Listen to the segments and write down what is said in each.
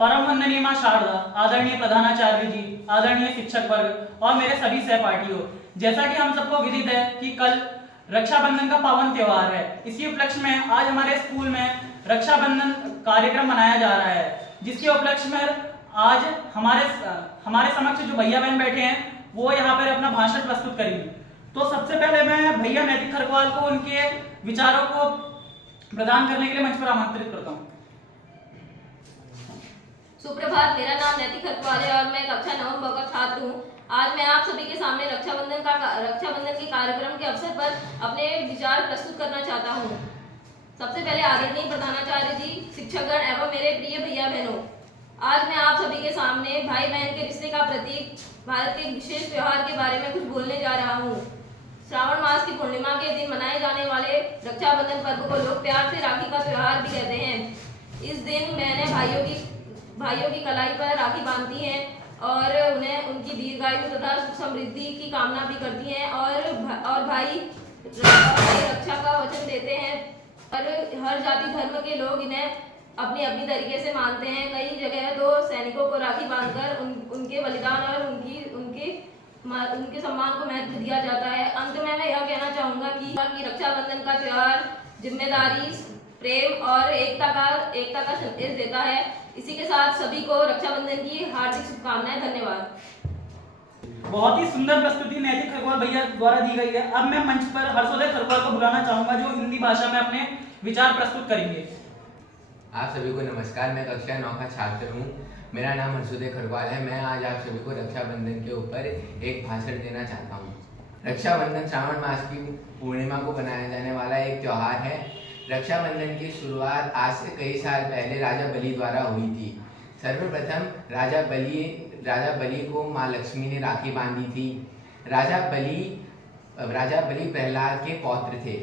परम वंदनीय मां शारदा, आदरणीय प्रधानाचार्य जी, आदरणीय शिक्षक वर्ग और मेरे सभी सहपाठियों, जैसा कि हम सबको विदित है कि कल रक्षाबंधन का पावन त्योहार है। इसी उपलक्ष्य में आज हमारे स्कूल में रक्षाबंधन कार्यक्रम मनाया जा रहा है, जिसके उपलक्ष्य में आज हमारे समक्ष जो भैया बहन बैठे हैं वो यहाँ पर अपना भाषण प्रस्तुत करेंगे। तो सबसे पहले मैं भैया नैतिक खरकवाल को उनके विचारों को प्रदान करने के लिए मंच पर आमंत्रित करता हूँ। सुप्रभात, मेरा नाम नैतिक खरकवाल है और मैं कक्षा 9 का छात्र हूँ। आज मैं आप सभी के सामने रक्षाबंधन के कार्यक्रम के अवसर पर अपने विचार प्रस्तुत करना चाहता हूँ। सबसे पहले आदरणीय प्रधानाचार्य जी, शिक्षकगण एवं मेरे प्रिय भैया बहनों, आज मैं आप सभी के सामने भाई बहन के रिश्ते का प्रतीक भारत के विशेष त्योहार के बारे में कुछ बोलने जा रहा हूँ। श्रावण मास की पूर्णिमा के दिन मनाए जाने वाले रक्षाबंधन पर्व को लोग प्यार से राखी का त्योहार भी कहते हैं। इस दिन बहनें भाइयों की कलाई पर राखी बांधती हैं और उन्हें उनकी दीर्घायु तथा सुख समृद्धि की कामना भी करती हैं और भाई रक्षा का वचन देते हैं। और हर जाति धर्म के लोग इन्हें अपनी अपनी तरीके से मानते हैं। कई जगह तो सैनिकों को राखी बांधकर उनके बलिदान और उनके सम्मान को महत्व दिया जाता है। अंत में मैं यह कहना चाहूँगा कि रक्षाबंधन का त्योहार जिम्मेदारी, प्रेम और एकता का संदेश देता है। इसी के साथ सभी को रक्षाबंधन की हार्दिक शुभकामनाएं। धन्यवाद। बहुत ही सुंदर प्रस्तुति नैतिक खरकवाल भैया द्वारा दी गई है। अब मैं मंच पर हर्षोदय खरकवाल को बुलाना चाहूंगा जो हिंदी भाषा में अपने विचार प्रस्तुत करेंगे। आप सभी को नमस्कार। मैं कक्षा 9 का छात्र हूँ। मेरा नाम हर्षोदय खरकवाल है। मैं आज आप सभी को रक्षाबंधन के ऊपर एक भाषण देना चाहता हूँ। रक्षाबंधन श्रावण मास की पूर्णिमा को बनाया जाने वाला एक त्यौहार है। रक्षाबंधन की शुरुआत आज से कई साल पहले राजा बलि द्वारा हुई थी। सर्वप्रथम राजा बलि को माँ लक्ष्मी ने राखी बांधी थी। राजा बलि प्रहलाद के पौत्र थे,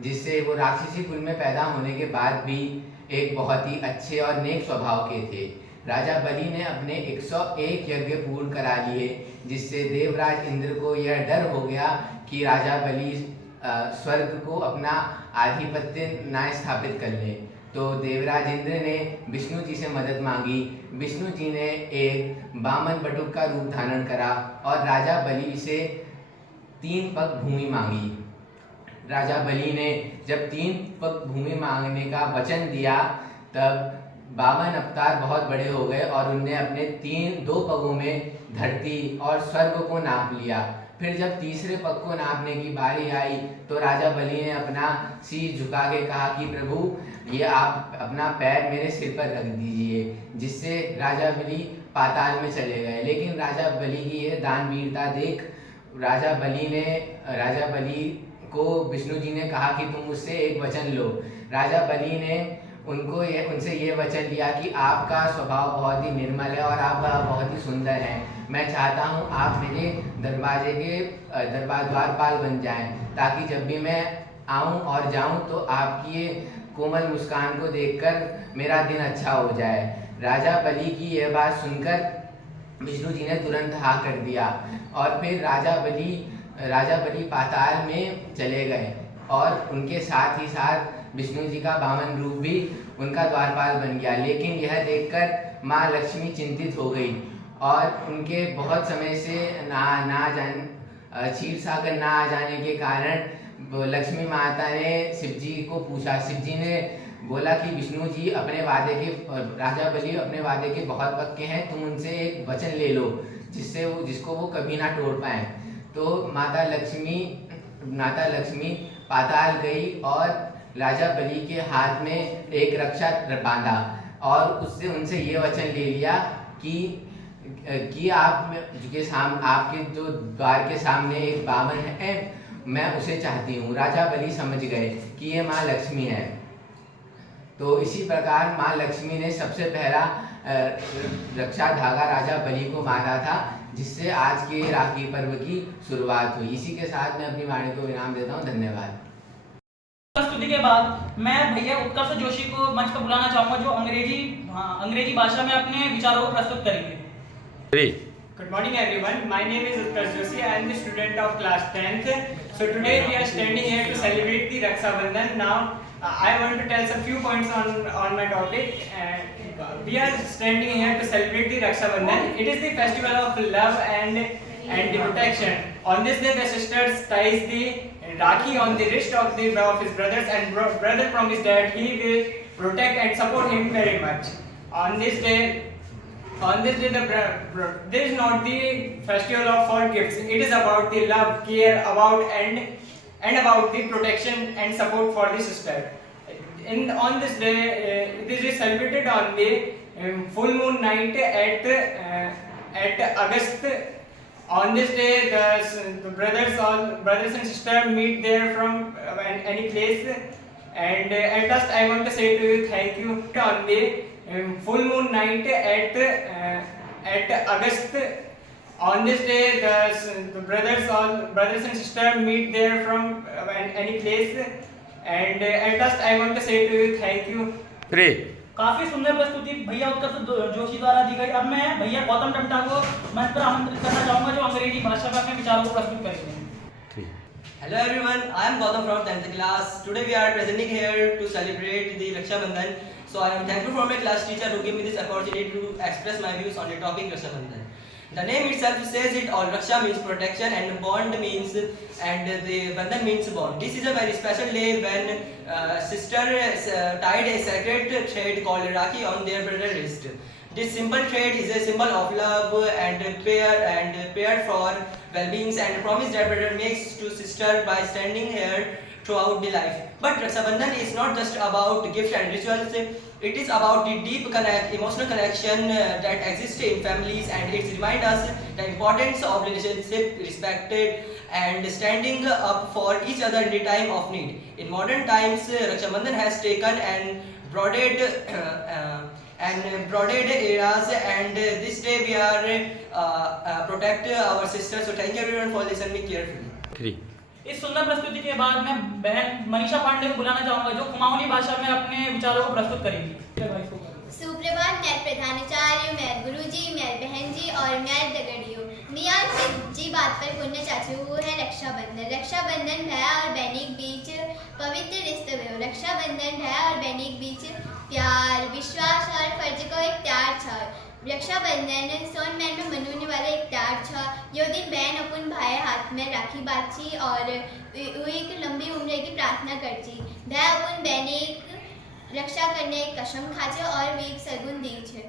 जिससे वो राक्षसी कुल में पैदा होने के बाद भी एक बहुत ही अच्छे और नेक स्वभाव के थे। राजा बलि ने अपने 101 यज्ञ पूर्ण करा लिए, जिससे देवराज इंद्र को यह डर हो गया कि राजा बलि स्वर्ग को अपना आधिपत्य न स्थापित कर ले। तो देवराज इंद्र ने विष्णु जी से मदद मांगी। विष्णु जी ने एक बामन बटुक का रूप धारण करा और राजा बलि से 3 पग भूमि मांगी। राजा बलि ने जब 3 पग भूमि मांगने का वचन दिया, तब 52 अवतार बहुत बड़े हो गए और उनने अपने 2 पगों में धरती और स्वर्ग को नाप लिया। फिर जब तीसरे पग को नापने की बारी आई तो राजा बलि ने अपना सिर झुका के कहा कि प्रभु, ये आप अपना पैर मेरे सिर पर रख दीजिए, जिससे राजा बलि पाताल में चले गए। लेकिन राजा बलि की यह दानवीरता देख राजा बलि को विष्णु जी ने कहा कि तुम मुझसे एक वचन लो। राजा बलि ने उनसे ये वचन लिया कि आपका स्वभाव बहुत ही निर्मल है और आप बहुत ही सुंदर हैं। मैं चाहता हूँ आप मेरे दरवाजे के द्वारपाल बन जाएं, ताकि जब भी मैं आऊँ और जाऊँ तो आपकी ये कोमल मुस्कान को देखकर मेरा दिन अच्छा हो जाए। राजा बलि की यह बात सुनकर विष्णु जी ने तुरंत हाँ कर दिया और फिर राजा बलि पाताल में चले गए और उनके साथ ही साथ विष्णु जी का वामन रूप भी उनका द्वारपाल बन गया। लेकिन यह देखकर माँ लक्ष्मी चिंतित हो गई और उनके बहुत समय से क्षीर सागर ना आ जाने के कारण लक्ष्मी माता ने शिव जी को पूछा। शिव जी ने बोला कि विष्णु जी राजा बलि अपने वादे के बहुत पक्के हैं, तुम उनसे एक वचन ले लो जिसको वो कभी ना तोड़ पाए। तो माता लक्ष्मी पाताल गई और राजा बलि के हाथ में एक रक्षा बांधा और उनसे ये वचन ले लिया कि आपके जो द्वार के सामने एक बावन है, मैं उसे चाहती हूँ। राजा बलि समझ गए कि ये माँ लक्ष्मी है। तो इसी प्रकार माँ लक्ष्मी ने सबसे पहला रक्षा धागा राजा बलि को बांधा था, जिससे आज के राखी पर्व की शुरुआत हुई। इसी के साथ मैं अपनी वाणी को विराम देता हूँ। धन्यवाद। प्रस्तुति के बाद मैं भैया उत्कर्ष जोशी को मंच पर बुलाना चाहूंगा जो अंग्रेजी भाषा में अपने विचारों को प्रस्तुत करेंगे। Good morning everyone. My name is Utkarsh Joshi. I am the student of class 10th. So today we are standing here to celebrate the Raksha Bandhan. Now I want to tell some few points on my topic. we are standing here to celebrate the Raksha Bandhan. It is the festival of love and the protection. On this day, the sisters ties the Rakhi on the wrist of his brothers, and brother promised that he will protect and support him very much. On this day, this is not the festival of for gifts. It is about the love, care, about and about the protection and support for the sister. On this day, this is celebrated on the full moon night at August. On this day, the brothers and sisters meet there from any place. And at last, I want to say to you, thank you. On the full moon night at August. On this day, the brothers and sisters meet there from any place. And at last, I want to say to you, thank you. काफी सुंदर प्रस्तुति भैया उत्कर्ष जोशी द्वारा दी गई। अब मैं भैया गौतम टमटा को मंच पर आमंत्रित करना चाहूंगा, जो अंग्रेजी भाषा में अपने विचारों को प्रस्तुत करेंगे। Hello everyone, I am Gautam from 10th class. Today we are presenting here to celebrate the Raksha Bandhan. So I am thankful for my class teacher who gave me this opportunity to express my views on the topic Raksha Bandhan. The name itself says it all. Raksha means protection and bond means, and the Bandhan means bond. This is a very special day when sister tied a sacred thread called Rakhi on their brother's wrist. This simple thread is a symbol of love and prayer for well-being and promise that brother makes to sister by standing here throughout the life. But Raksha Bandhan is not just about gifts and rituals. It is about the deep emotional connection that exists in families, and it reminds us the importance of relationship, respected and standing up for each other in the time of need. In modern times, Raksha Bandhan has taken and broadened eras, and this day we are protect our sisters. So thank you everyone for listening carefully. इस सुंदर प्रस्तुति के बाद मैं बहन मनीषा पांडे को बुलाना चाहूंगा, जो कुमाऊनी भाषा में अपने विचारों को प्रस्तुत करेंगी। सुप्रभात मेरे प्रधानाचार्य, मेरे गुरुजी, मेरे बहन जी और मेरे दगड़ियों। मैं आज जी बात पर बोलना चाहती हूँ, वो है रक्षाबंधन। रक्षाबंधन भाई और बहन के बीच पवित्र रिश्ते में रक्षाबंधन भाई और बहन के बीच प्यार, विश्वास और फर्ज को एक त्यार था। रक्षाबंधन सोन महीने में मनने वाला एक त्यार था। यो दिन बहन अपन भाई हाथ में राखी बांधती और एक लंबी उम्र की प्रार्थना करती। भाई अपन बहन एक रक्षा करने एक कसम खाचे और वे एक सगुन दी छे।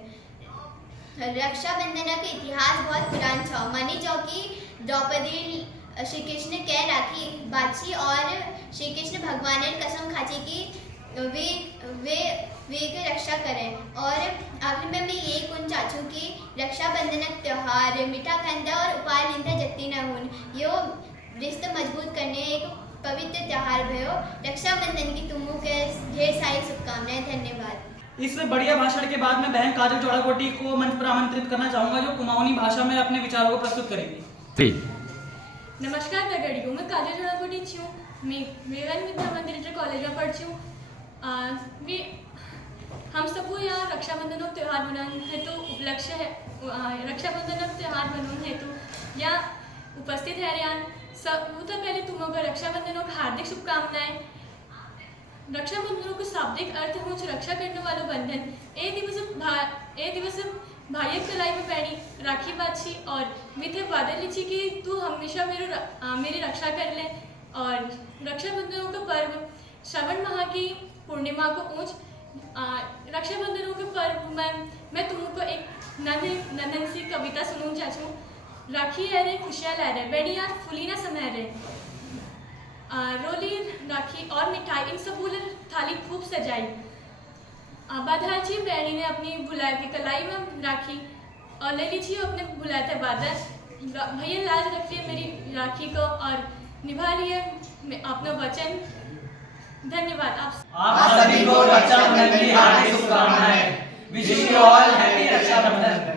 रक्षाबंधन का इतिहास बहुत पुराना था। मानी जाओ कि द्रौपदी श्री कृष्ण के राखी बांधी और श्री कृष्ण भगवान ने कसम खाची कि वे की रक्षा करें। और आखिर में मैं यही कहना चाहती हूँ कि रक्षाबंधन का त्यौहार मीठा खाना और उपहार लेना जत्ती न हो, यो रिश्ता मजबूत करने एक पवित्र त्यौहार भयो। रक्षाबंधन की तुमको के ढेर सारी शुभकामनाएं। धन्यवाद। इस बढ़िया भाषण के बाद मैं बहन काजल चौड़ाकोटी को मंच पर आमंत्रित करना चाहूंगा, जो कुमाऊनी भाषा में अपने विचारों को प्रस्तुत करेंगी। नमस्कार दगड़ियों, मैं काजल चौड़ाकोटी छूँ। मैं विवेकानंद विद्या मंदिर इंटर कॉलेज में पढ़ती हूँ। हम सबको यहाँ रक्षाबंधन का त्यौहार मनाने हेतु उपलक्ष्य है। रक्षाबंधन का त्यौहार मनाने हेतु यहाँ उपस्थित है। सब तो पहले तुमको रक्षाबंधन को हार्दिक शुभकामनाएं। रक्षाबंधन को शाब्दिक अर्थ हो रक्षा करने वालों बंधन। ए दिवस भाई कलाई में पहनी राखी बांधी और मिथे वादा लीची कि तू हमेशा मेरी रक्षा कर ले। और रक्षाबंधनों का पर्व श्रावण माह की पूर्णिमा को ऊँच रक्षाबंधनों के पर्व में मैं तुमको एक नन्ही सी कविता सुनूँ चाहती हूँ। राखी है रे खुशियाँ ला रहे, बेड़िया फुली ना समय रे, रोली राखी और मिठाई इन सब थाली खूब सजाई। बाधाची बहनी ने अपनी बुलाए के कलाई में राखी और ले लीजिए अपने बुलाते बादल। भैया लाज रखिए मेरी राखी को और निभा लिए अपना वचन। धन्यवाद। आप सभी को रक्षाबंधन की हार्दिक शुभकामनाएं। Wish you all happy Rakshabandhan.